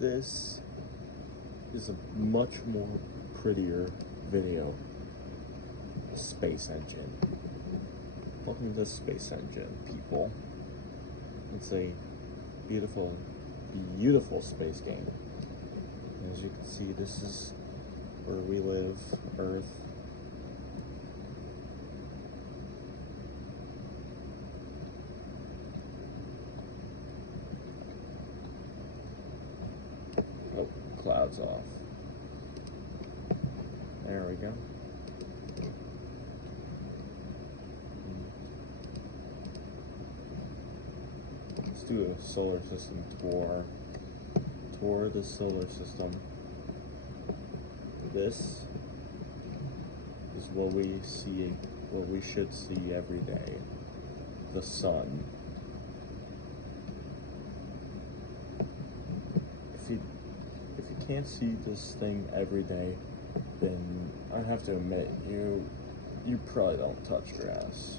This is a much more prettier video. Space Engine. Welcome to Space Engine, people. It's a beautiful, beautiful space game. As you can see, this is where we live, Earth. Oh, clouds off. There we go. Let's do a solar system tour. Tour the solar system. This is what we see, what we should see every day. The sun. If you can't see this thing every day, then I have to admit you probably don't touch grass.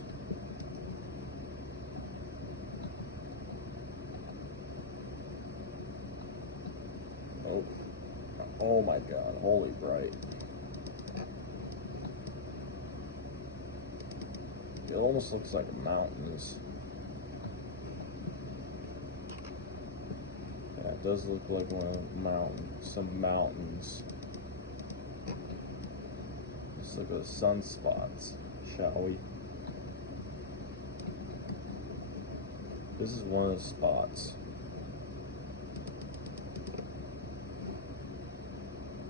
Oh my god, holy bright. It almost looks like mountains. Yeah, it does look like some mountains. Let's look at the sunspots, shall we? This is one of the spots.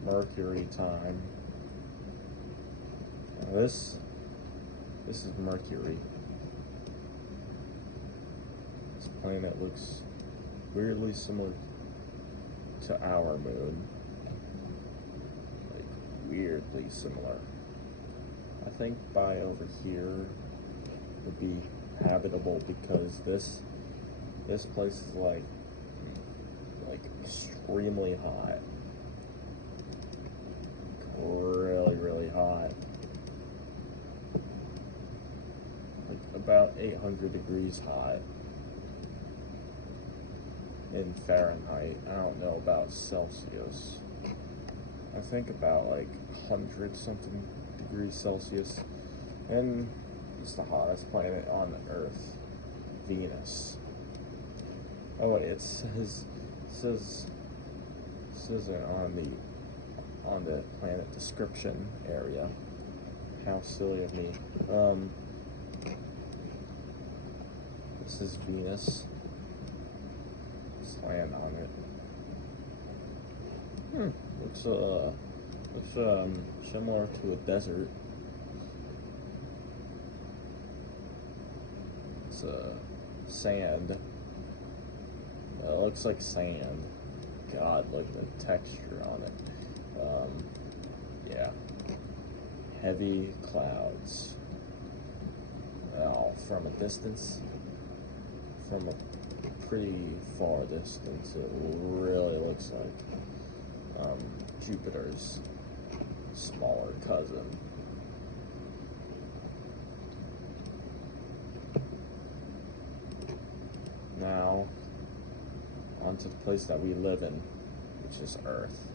Mercury time. Now this is Mercury. This planet looks weirdly similar to our moon. Like, weirdly similar. I think by over here would be habitable because this place is like extremely hot. Really hot. Like about 800 degrees hot in Fahrenheit. I don't know about Celsius. I think about like 100 something degrees Celsius. And it's the hottest planet on Earth, Venus. Oh wait, it says it on the planet description area. How silly of me. This is Venus. Let's land on it. Looks similar to a desert. It's sand. It looks like sand. God, look at the texture on it. Yeah. Heavy clouds. Well, from a distance, from a pretty far distance, it really looks like Jupiter's smaller cousin. Now, onto the place that we live in, which is Earth.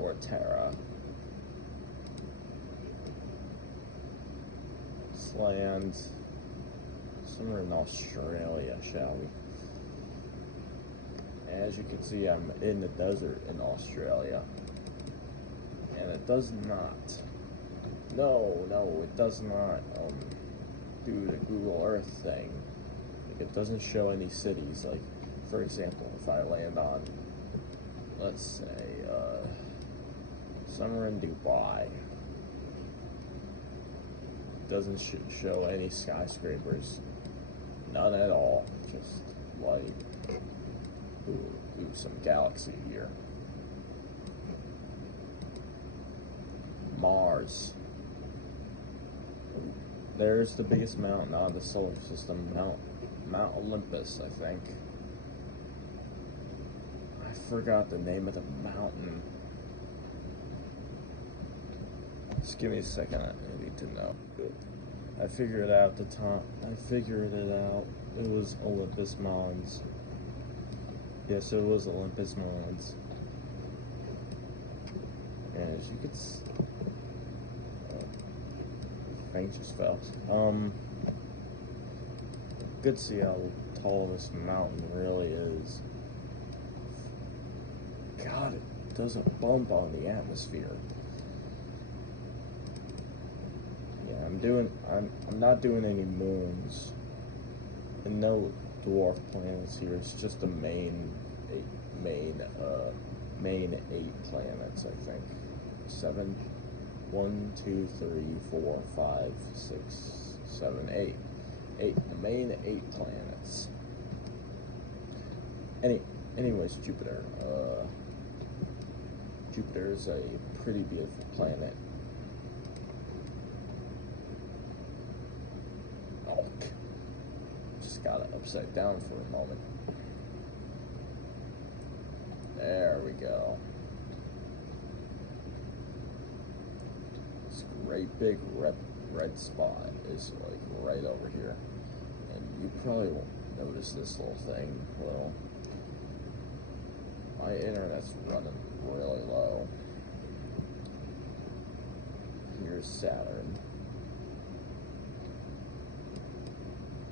Or Terra. Let's land somewhere in Australia, shall we? As you can see, I'm in the desert in Australia. And it does not. No, it does not do the Google Earth thing. Like, it doesn't show any cities. Like, for example, if I land on, let's say, somewhere in Dubai. Doesn't show any skyscrapers. None at all. Just like, ooh, some galaxy here. Mars. There's the biggest mountain on the solar system, Mount Olympus, I think. I forgot the name of the mountain. Just give me a second, I need to know. I figured it out at the top. I figured it out. It was Olympus Mons. Yes, it was Olympus Mons. And as you could faint just fell. Good to see how tall this mountain really is. God, it does a bump on the atmosphere. Yeah, I'm not doing any moons. And no dwarf planets here. It's just the main 8 planets, I think. 7, 1, 2, 3, 4, 5, 6, 7, 8. 8, the main 8 planets. Anyways, Jupiter. Jupiter is a pretty beautiful planet. Oh, just got it upside down for a moment. There we go. This great big red spot is like right over here. And you probably won't notice this little thing. Well, my internet's running really low. Here's Saturn.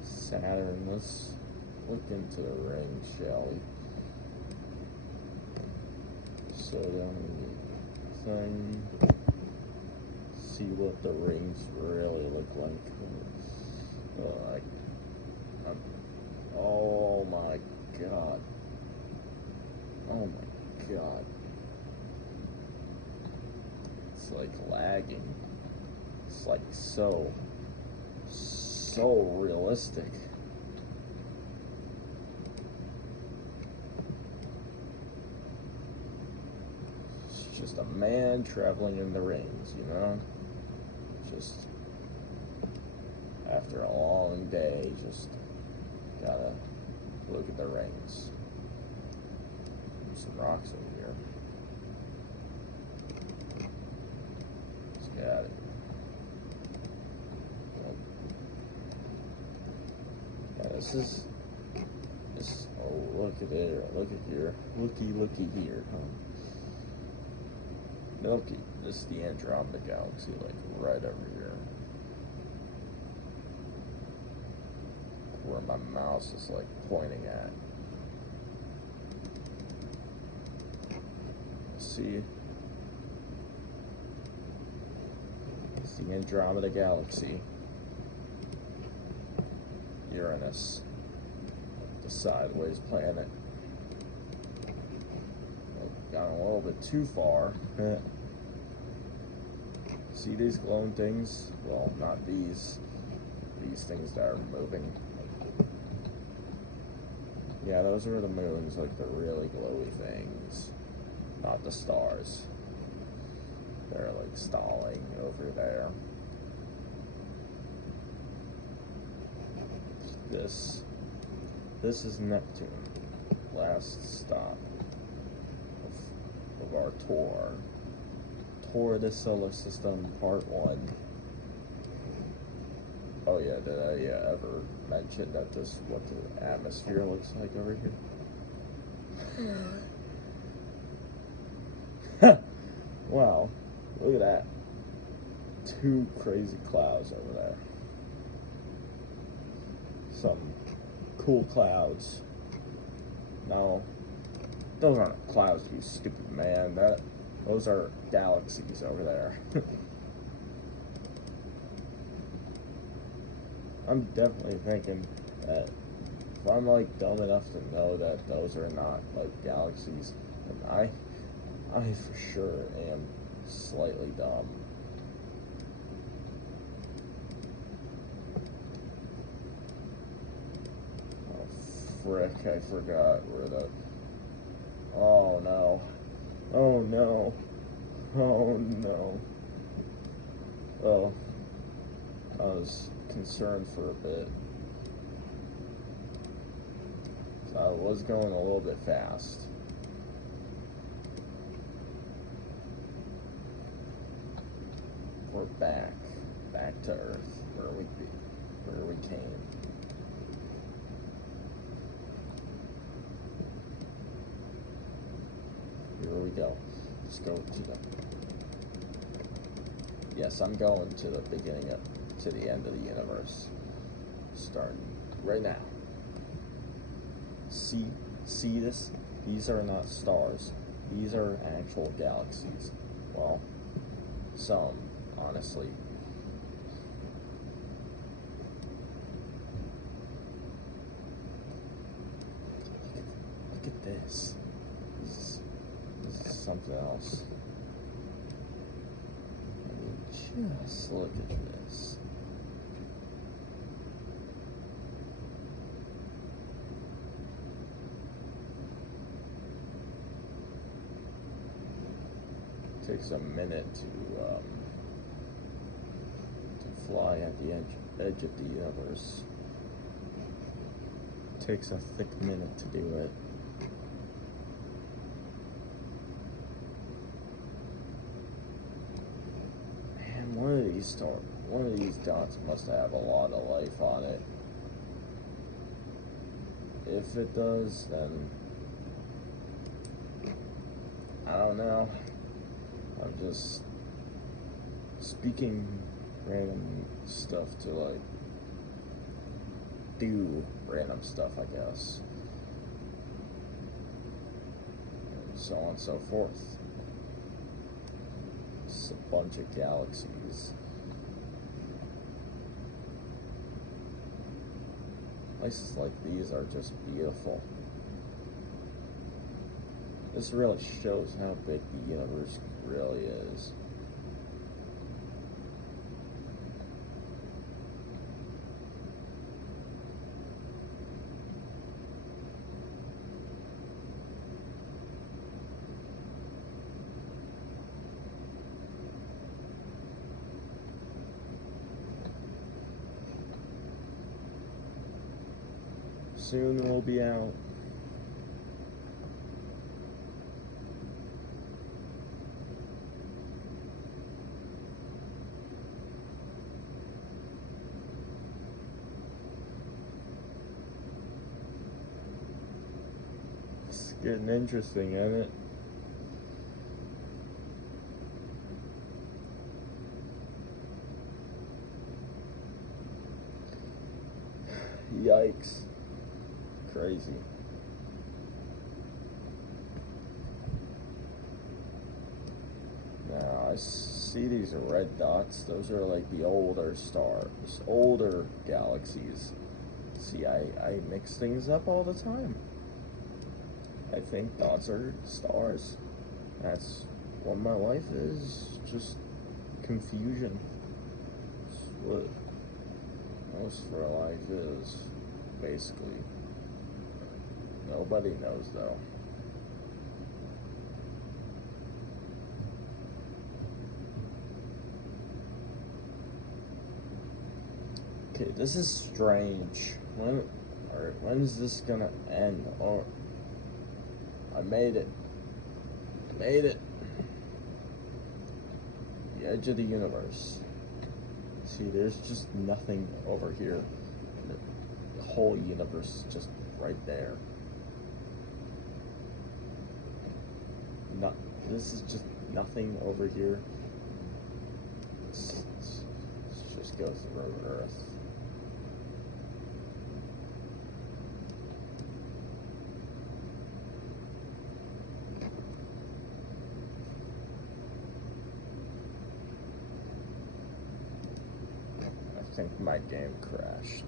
Saturn, let's look into the ring, shall we? So down the thing, see what the rings really look like. Oh my god. Oh my god. It's like lagging. It's like so realistic. It's just a man traveling in the rings, you know? Just after a long day, just gotta look at the rings. There's some rocks over here. Just got it. Yeah, this is, oh, look at there, look at here, looky here, huh? Milky, this is the Andromeda Galaxy, like right over here. Where my mouse is like pointing at. See? It's the Andromeda Galaxy. Uranus, the sideways planet. Gone a little bit too far. See these glowing things? Well, not these. These things that are moving. Yeah, those are the moons, like the really glowy things. Not the stars. They're like stalling over there. This is Neptune. Last stop of our tour. Tour of the Solar System, Part 1. Oh yeah, did I ever mention that this is what the atmosphere looks like over here? Wow, look at that. 2 crazy clouds over there. Some cool clouds. No, those aren't clouds, you stupid man. Those are galaxies over there. I'm definitely thinking that if I'm like dumb enough to know that those are not like galaxies, then I for sure am slightly dumb. Oh frick, I forgot where the... Oh no. Oh no. Oh no. Oh, I was concerned for a bit. I was going a little bit fast. We're back to Earth, where we came. Here we go. Let's go to the... Yes, I'm going to the beginning of... to the end of the universe. Starting right now. See this? These are not stars. These are actual galaxies. Well, some, honestly. Look at this. This is something else. I mean, just look at this. Takes a minute to fly at the edge of the universe. Takes a thick minute to do it. Man, one of these dots must have a lot of life on it. If it does, then I don't know. I'm just speaking random stuff to like do random stuff, I guess, and so on and so forth. It's a bunch of galaxies. Places like these are just beautiful. This really shows how big the universe really is. Soon we'll be out. It's getting interesting, isn't it? Yikes. Crazy. Now, I see these red dots. Those are like the older stars, older galaxies. See, I mix things up all the time. I think dots are stars. That's what my life is. Just confusion. It's what most of our life is, basically. Nobody knows, though. Okay, this is strange. When is this gonna end? Or I made it. Made it. The edge of the universe. See, there's just nothing over here. The whole universe is just right there. This is just nothing over here. Let's just go through Earth. I think my game crashed.